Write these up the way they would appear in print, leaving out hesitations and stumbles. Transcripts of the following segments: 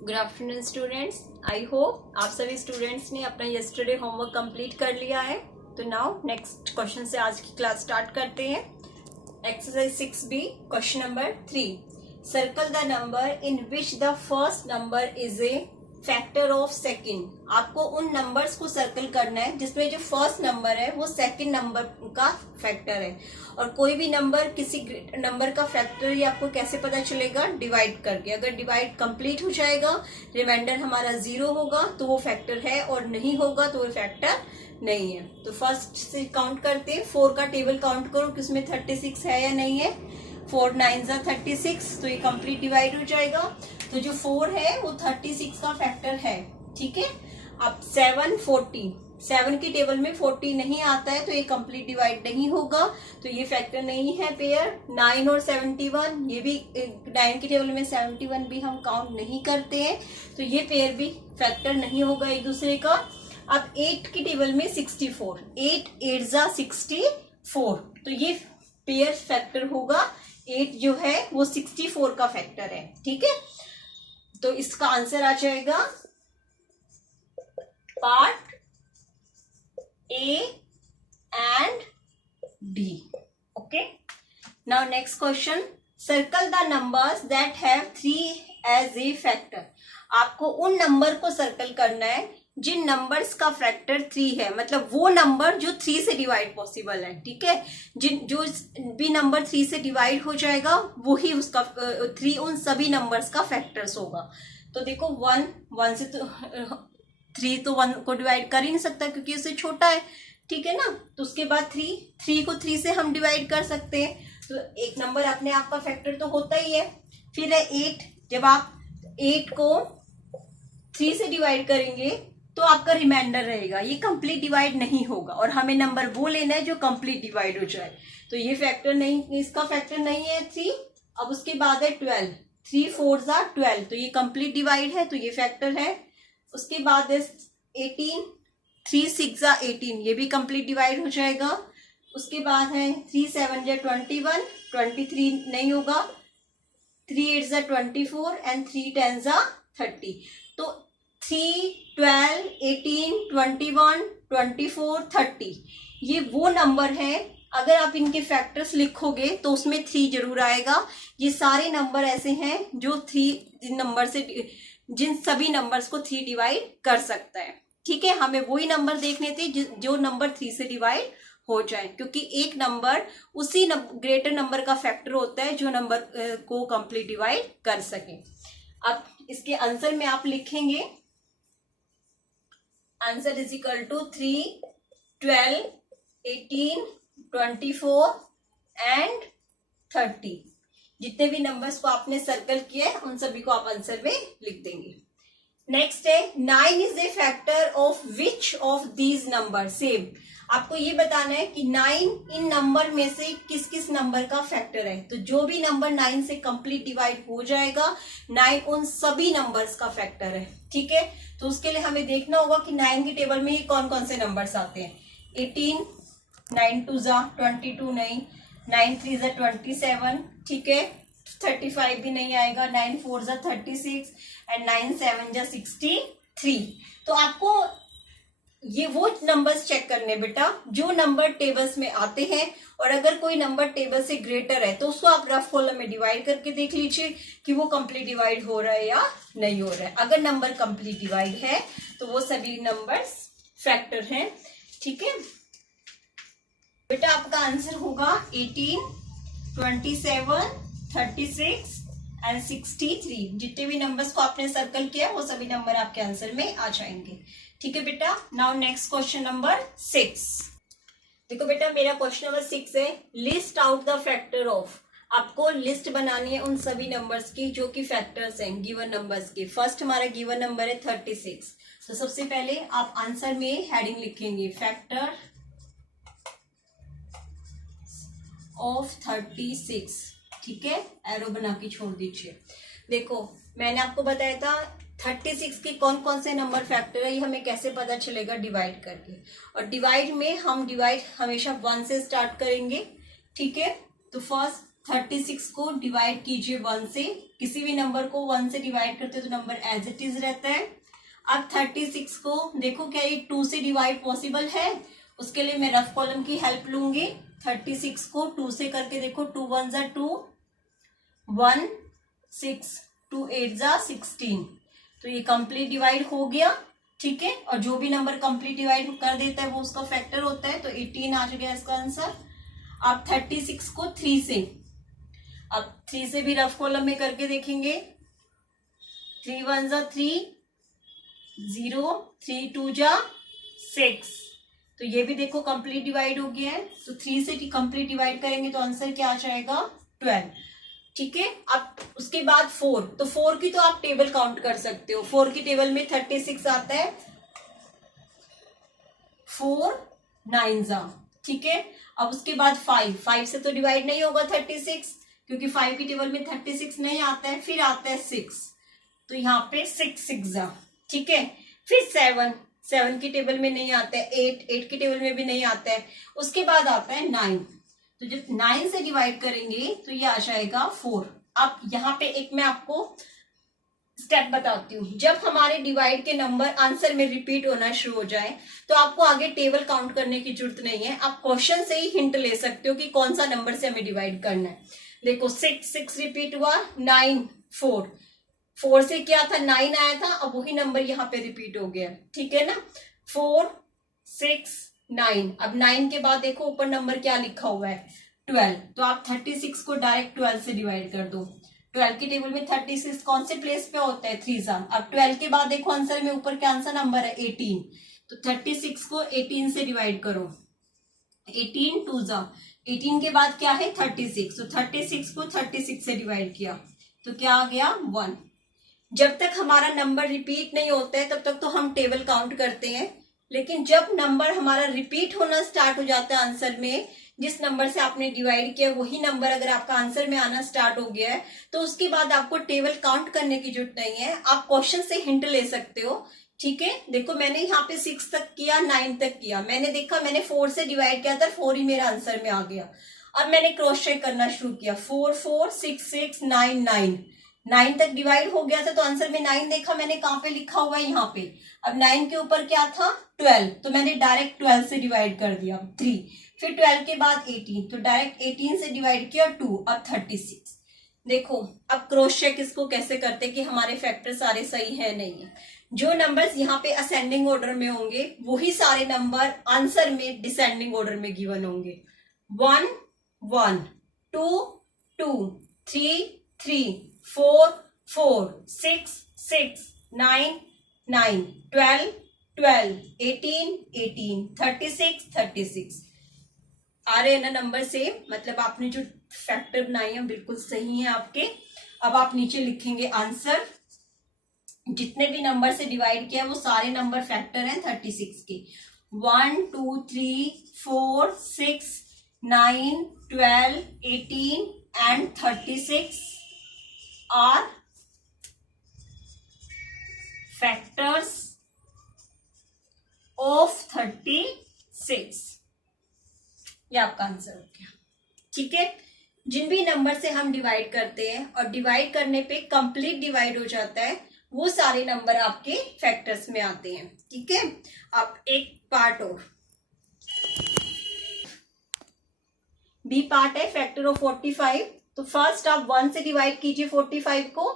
Good afternoon students. I hope आप सभी students ने अपना यस्टरडे होमवर्क कंप्लीट कर लिया है। तो नाउ नेक्स्ट क्वेश्चन से आज की क्लास स्टार्ट करते हैं। Exercise 6B question number 3, circle the number in which the first number is a factor of second. आपको उन नंबर्स को सर्कल करना है जिसमें जो फर्स्ट नंबर है वो सेकंड नंबर का फैक्टर है। और कोई भी नंबर किसी नंबर का फैक्टर ये आपको कैसे पता चलेगा? डिवाइड करके। अगर डिवाइड कंप्लीट हो जाएगा, रिमाइंडर हमारा 0 होगा तो वो फैक्टर है, और नहीं होगा तो वो फैक्टर नहीं है। तो फर्स्ट से काउंट करते हैं। 4 का टेबल काउंट करो कि उसमें 36 है या नहीं है। 4 9 36, तो ये कंप्लीट डिवाइड हो जाएगा। तो जो 4 है वो 36 का फैक्टर है। ठीक है। अब 7 40, 7 की टेबल में 40 नहीं आता है तो ये कंप्लीट डिवाइड नहीं होगा, तो ये फैक्टर नहीं है पेयर। 9 और 71, ये भी 9 की टेबल में 71 भी हम काउंट नहीं करते हैं, तो ये पेयर भी फैक्टर नहीं होगा एक दूसरे का। अब 8 की टेबल में 64, 8 8 64, तो ये पेयर फैक्टर होगा। 8 जो है वो 64 का फैक्टर है। ठीक है। तो इसका आंसर आ जाएगा part A and D. Okay. Now next question, circle the numbers that have 3 as a factor. आपको उन नंबर को सर्कल करना है जिन नंबर्स का फैक्टर 3 है, मतलब वो नंबर जो 3 से डिवाइड पॉसिबल है। ठीक है। जो भी नंबर 3 से डिवाइड हो जाएगा वो ही उसका 3 उन सभी नंबर्स का फैक्टर्स होगा। तो देखो 1 से तो 3 तो 1 को डिवाइड कर ही नहीं सकता क्योंकि उससे छोटा है। ठीक है ना। तो उसके बाद 3 को 3 से हम डिवाइड कर सकते हैं, तो एक नंबर अपने आप का फैक्टर तो होता ही है। फिर है 8, जब आप 8 को 3 से डिवाइड करेंगे तो आपका रिमाइंडर रहेगा, ये कंप्लीट डिवाइड नहीं होगा, और हमें नंबर वो लेना है जो कंप्लीट डिवाइड हो जाए। तो ये फैक्टर नहीं, इसका फैक्टर नहीं है 3। अब उसके बाद है 12, 3 4 12, तो ये कंप्लीट डिवाइड है, तो ये फैक्टर है। उसके बाद है 18, 3 6 18, ये भी कंप्लीट डिवाइड हो जाएगा। उसके बाद है 3 7 21, 23 नहीं होगा। 3 8 24 एंड 3 10 30। तो 3 12 18 21 24 30 ये वो नंबर है, अगर आप इनके फैक्टर्स लिखोगे तो उसमें 3 जरूर आएगा। ये सारे नंबर ऐसे हैं जो 3 नंबर से, जिन सभी नंबर्स को 3 डिवाइड कर सकता है। ठीक है। हमें वही नंबर देखने थे जो नंबर 3 से डिवाइड हो जाए, क्योंकि एक नंबर उसी ग्रेटर नंबर का फैक्टर होता है जो नंबर को कंप्लीट डिवाइड कर सके। अब इसके आंसर में आप लिखेंगे answer is equal to 3 12 18 24 and 30। जितने भी नंबर्स को आपने सर्कल किया है उन सभी को आप आंसर में लिख देंगे। नेक्स्ट है 9 is a factor of which of these number. Same आपको ये बताना है कि 9 इन नंबर में से किस किस नंबर का फैक्टर है। तो जो भी नंबर 9 से कंप्लीट डिवाइड हो जाएगा, 9 उन सभी नंबर्स का फैक्टर है। ठीक है। तो उसके लिए हमें देखना होगा कि 9 की टेबल में कौन कौन से नंबर्स आते हैं। 18, 9 2 22 नहीं, 9 3 27। ठीक है। 35 भी नहीं आएगा, 9 4 36 एंड 9 7 63। तो आपको ये वो नंबर्स चेक करने बेटा जो नंबर टेबल्स में आते हैं, और अगर कोई नंबर टेबल से ग्रेटर है तो उसको आप रफ कॉलम में डिवाइड करके देख लीजिए कि वो कंप्लीट डिवाइड हो रहा है या नहीं हो रहा है। अगर नंबर कंप्लीट डिवाइड है तो वो सभी नंबर्स फैक्टर हैं। ठीक है बेटा। आपका आंसर होगा 18 27 36 एंड 63। जितने भी नंबर्स को आपने सर्कल किया वो सभी नंबर आपके आंसर में आ जाएंगे। ठीक है बेटा। Now next question number 6। देखो बेटा मेरा क्वेश्चन नंबर 6 है, list out the factor of. आपको लिस्ट बनानी है उन सभी नंबर्स की जो कि फैक्टर्स हैं गिवन नंबर्स के। फर्स्ट हमारा गिवन नंबर है 36, तो सबसे पहले आप आंसर में हेडिंग लिखेंगे फैक्टर ऑफ 36। ठीक है। एरो बना के छोड़ दीजिए। देखो मैंने आपको बताया था 36 के कौन कौन से नंबर फैक्टर है, ये हमें कैसे पता चलेगा? डिवाइड करके। और डिवाइड में हम डिवाइड हमेशा 1 से स्टार्ट करेंगे। ठीक है। तो फर्स्ट 36 को डिवाइड कीजिए 1 से। किसी भी नंबर को 1 से डिवाइड करते हो तो नंबर एज इट इज रहता है। अब 36 को देखो क्या ये 2 से डिवाइड पॉसिबल है, उसके लिए मैं रफ कॉलम की हेल्प लूंगी। 36 को 2 से करके देखो, 2 1 जा 2, 1 6, 2 8 जा 16, तो ये कंप्लीट डिवाइड हो गया। ठीक है, और जो भी नंबर कंप्लीट डिवाइड कर देता है वो उसका फैक्टर होता है, तो 18 आ गया इसका आंसर। अब 36 को 3 से, अब 3 से भी रफ कॉलम में करके देखेंगे। 3 1 जा 3, 0, 3 2 जा 6, तो ये भी देखो कंप्लीट डिवाइड हो गया है। तो 3 से कंप्लीट डिवाइड करेंगे तो आंसर क्या आ जाएगा 12। ठीक है, अब उसके बाद 4, तो 4 की तो आप टेबल काउंट कर सकते हो। 4 की टेबल में 36 आता है, 4 9 जा। ठीक है, अब उसके बाद 5 से तो डिवाइड नहीं होगा 36, क्योंकि 5 की टेबल में 36 नहीं आता है। फिर आता है 6, तो यहाँ पे 6 6 जा। ठीक है, फिर 7 की टेबल में नहीं आता है। 8 की टेबल में भी नहीं आता है। उसके बाद आता है 9, तो जब 9 से डिवाइड करेंगे तो ये आ जाएगा 4। अब यहाँ पे एक मैं आपको स्टेप बताती हूँ। जब हमारे डिवाइड के नंबर आंसर में रिपीट होना शुरू हो जाए तो आपको आगे टेबल काउंट करने की जरूरत नहीं है, आप क्वेश्चन से ही हिंट ले सकते हो कि कौन सा नंबर से हमें डिवाइड करना है। देखो 6 रिपीट हुआ, 9 4 से क्या था 9 आया था, अब वही नंबर यहाँ पे रिपीट हो गया। ठीक है ना, 4 6 9। अब 9 के बाद देखो ऊपर नंबर क्या लिखा हुआ है 12, तो आप 36 को डायरेक्ट 12 से डिवाइड कर दो। 12 की टेबल में 36 कौन से प्लेस पे होता है 3 जा। अब 12 के बाद देखो आंसर में ऊपर क्या आंसर नंबर है 18, तो 36 को 18 से डिवाइड करो। 18 2 जा, 18 के बाद क्या है 36, तो 36 को 36 से डिवाइड किया तो क्या आ गया 1। जब तक हमारा नंबर रिपीट नहीं होता है तब तक तो हम टेबल काउंट करते हैं, लेकिन जब नंबर हमारा रिपीट होना स्टार्ट हो जाता है आंसर में, जिस नंबर से आपने डिवाइड किया वही नंबर अगर आपका आंसर में आना स्टार्ट हो गया है तो उसके बाद आपको टेबल काउंट करने की जरूरत नहीं है, आप क्वेश्चन से हिंट ले सकते हो। ठीक है, देखो मैंने यहाँ पे 6 तक किया, 9 तक किया, मैंने देखा मैंने 4 से डिवाइड किया था, 4 ही मेरा आंसर में आ गया। अब मैंने क्रॉस चेक करना शुरू किया, 4 4 6 6 9 9 तक डिवाइड हो गया था, तो आंसर में 9 देखा मैंने कहाँ पे लिखा हुआ है यहाँ पे। अब 9 के ऊपर क्या था 12, तो मैंने डायरेक्ट 12 से डिवाइड कर दिया 3, फिर 12 के बाद 18, तो डायरेक्ट 18 से डिवाइड किया 2, अब 36। देखो अब क्रॉस चेक इसको कैसे करते कि हमारे फैक्टर सारे सही है नहीं है। जो नंबर्स यहाँ पे असेंडिंग ऑर्डर में होंगे वही सारे नंबर आंसर में डिसेंडिंग ऑर्डर में गिवन होंगे। 1 1 2 2 3 3 4 4 6 6 9 9 12 12 18 18 36 36। आ रहे हैं ना नंबर से, मतलब आपने जो फैक्टर बनाए हैं बिल्कुल सही है आपके। अब आप नीचे लिखेंगे आंसर, जितने भी नंबर से डिवाइड किया वो सारे नंबर फैक्टर हैं 36 के। 1 2 3 4 6 9 12 18 एंड 36 are factors of 36। ये आपका आंसर हो गया। ठीक है, जिन भी नंबर से हम डिवाइड करते हैं और डिवाइड करने पे कंप्लीट डिवाइड हो जाता है वो सारे नंबर आपके फैक्टर्स में आते हैं। ठीक है, अब एक पार्ट और बी पार्ट है फैक्टर ऑफ 45। तो फर्स्ट आप 1 से डिवाइड कीजिए 45 को,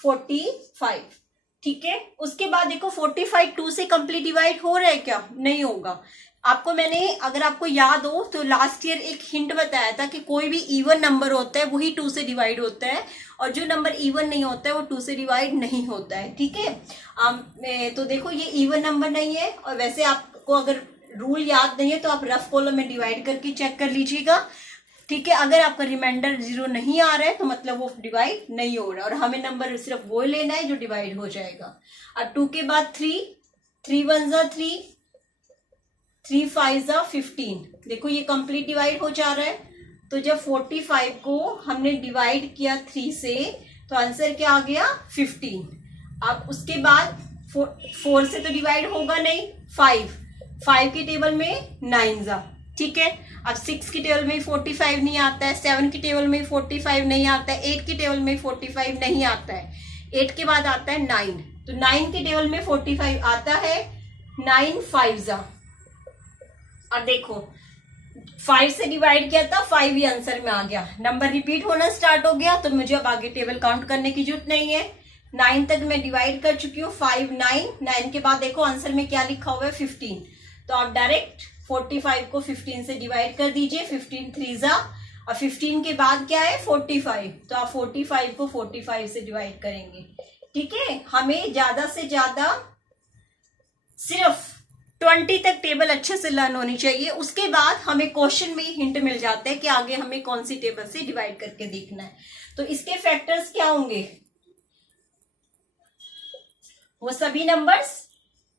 45। ठीक है, उसके बाद देखो 45 2 से कंप्लीट डिवाइड हो रहा है क्या, नहीं होगा। आपको मैंने अगर आपको याद हो तो लास्ट ईयर एक हिंट बताया था कि कोई भी इवन नंबर होता है वही 2 से डिवाइड होता है, और जो नंबर इवन नहीं होता है वो 2 से डिवाइड नहीं होता है। ठीक है, तो देखो ये इवन नंबर नहीं है, और वैसे आपको अगर रूल याद नहीं है तो आप रफ कॉलम में डिवाइड करके चेक कर लीजिएगा। ठीक है, अगर आपका रिमाइंडर 0 नहीं आ रहा है तो मतलब वो डिवाइड नहीं हो रहा, और हमें नंबर सिर्फ वो लेना है जो डिवाइड हो जाएगा। अब 2 के बाद 3 3 1 जा 3 3 5 जा 15। देखो ये कंप्लीट डिवाइड हो जा रहा है, तो जब 45 को हमने डिवाइड किया 3 से तो आंसर क्या आ गया 15। अब उसके बाद 4 से तो डिवाइड होगा नहीं, 5 की टेबल में 9 जा। ठीक है। अब 6 की टेबल में 45 नहीं आता है, 7 की टेबल में 45 नहीं आता है, 8 की टेबल में 45 नहीं आता है, 8 के बाद आता है 9, तो 9 की टेबल में 45 आता है, 9 5 जा। अब देखो 5 से डिवाइड किया था, 5 ही आंसर में आ गया, नंबर रिपीट होना स्टार्ट हो गया, तो मुझे अब आगे टेबल काउंट करने की जरूरत नहीं है। 9 तक मैं डिवाइड कर चुकी हूँ, 5 9 के बाद देखो आंसर में क्या लिखा हुआ है 15, तो आप डायरेक्ट 45 को 15 से डिवाइड कर दीजिए, 15 3 जा, और 15 के बाद क्या है 45, तो आप 45 को 45 से डिवाइड करेंगे। ठीक है, हमें ज्यादा से ज्यादा सिर्फ 20 तक टेबल अच्छे से लर्न होनी चाहिए, उसके बाद हमें क्वेश्चन में हिंट मिल जाता है कि आगे हमें कौन सी टेबल से डिवाइड करके देखना है। तो इसके फैक्टर्स क्या होंगे, वो सभी नंबर्स,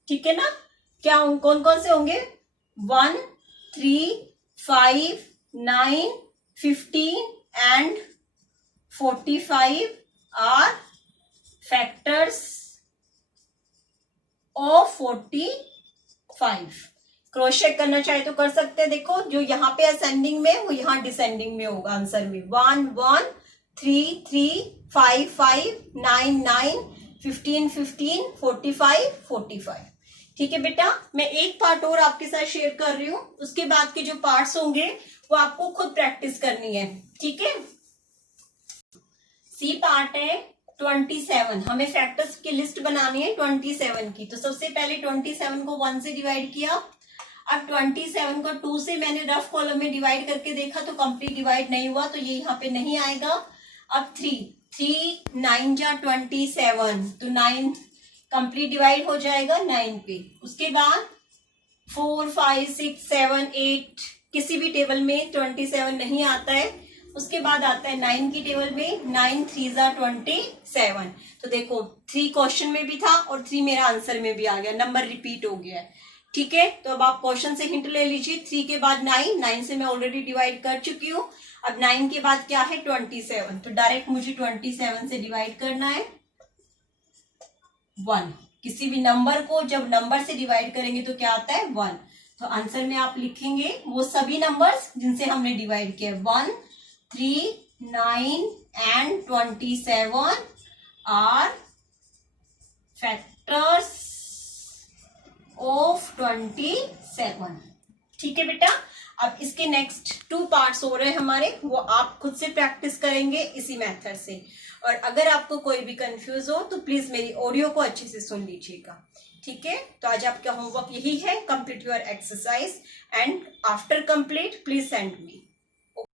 ठीक है ना, क्या कौन कौन से होंगे, 1 3 5 9 15 and 45 are factors of 45। Cross check करना चाहे तो कर सकते हैं, देखो जो यहाँ पे असेंडिंग में वो यहाँ डिसेंडिंग में होगा आंसर में, 1 1 3 3 5 5 9 9 15 15 45 45। ठीक है बेटा, मैं एक पार्ट और आपके साथ शेयर कर रही हूँ, उसके बाद के जो पार्ट्स होंगे वो आपको खुद प्रैक्टिस करनी है। ठीक है, सी पार्ट है 27, हमें फैक्टर्स की लिस्ट बनानी है 27 की। तो सबसे पहले 27 को 1 से डिवाइड किया, अब 27 को 2 से मैंने रफ कॉलम में डिवाइड करके देखा तो कंप्लीट डिवाइड नहीं हुआ, तो ये यहाँ पे नहीं आएगा। अब 3 9 जा 27, तो 9 कंप्लीट डिवाइड हो जाएगा 9 पे। उसके बाद 4 5 6 7 8 किसी भी टेबल में 27 नहीं आता है। उसके बाद आता है 9 की टेबल में, 9 3 जा 27। तो देखो 3 क्वेश्चन में भी था और 3 मेरा आंसर में भी आ गया, नंबर रिपीट हो गया है। ठीक है, तो अब आप क्वेश्चन से हिंट ले लीजिए, 3 के बाद 9 से मैं ऑलरेडी डिवाइड कर चुकी हूँ। अब 9 के बाद क्या है 27, तो डायरेक्ट मुझे 27 से डिवाइड करना है 1। किसी भी नंबर को जब नंबर से डिवाइड करेंगे तो क्या आता है 1, तो आंसर में आप लिखेंगे वो सभी नंबर्स जिनसे हमने डिवाइड किया, 1 3 9 एंड 27 आर फैक्टर्स ऑफ 27। ठीक है बेटा, अब इसके नेक्स्ट 2 पार्ट्स हो रहे हैं हमारे, वो आप खुद से प्रैक्टिस करेंगे इसी मेथड से। और अगर आपको कोई भी कंफ्यूज हो तो प्लीज मेरी ऑडियो को अच्छे से सुन लीजिएगा। ठीक है, तो आज आपका होमवर्क यही है, complete your exercise and after complete please send me.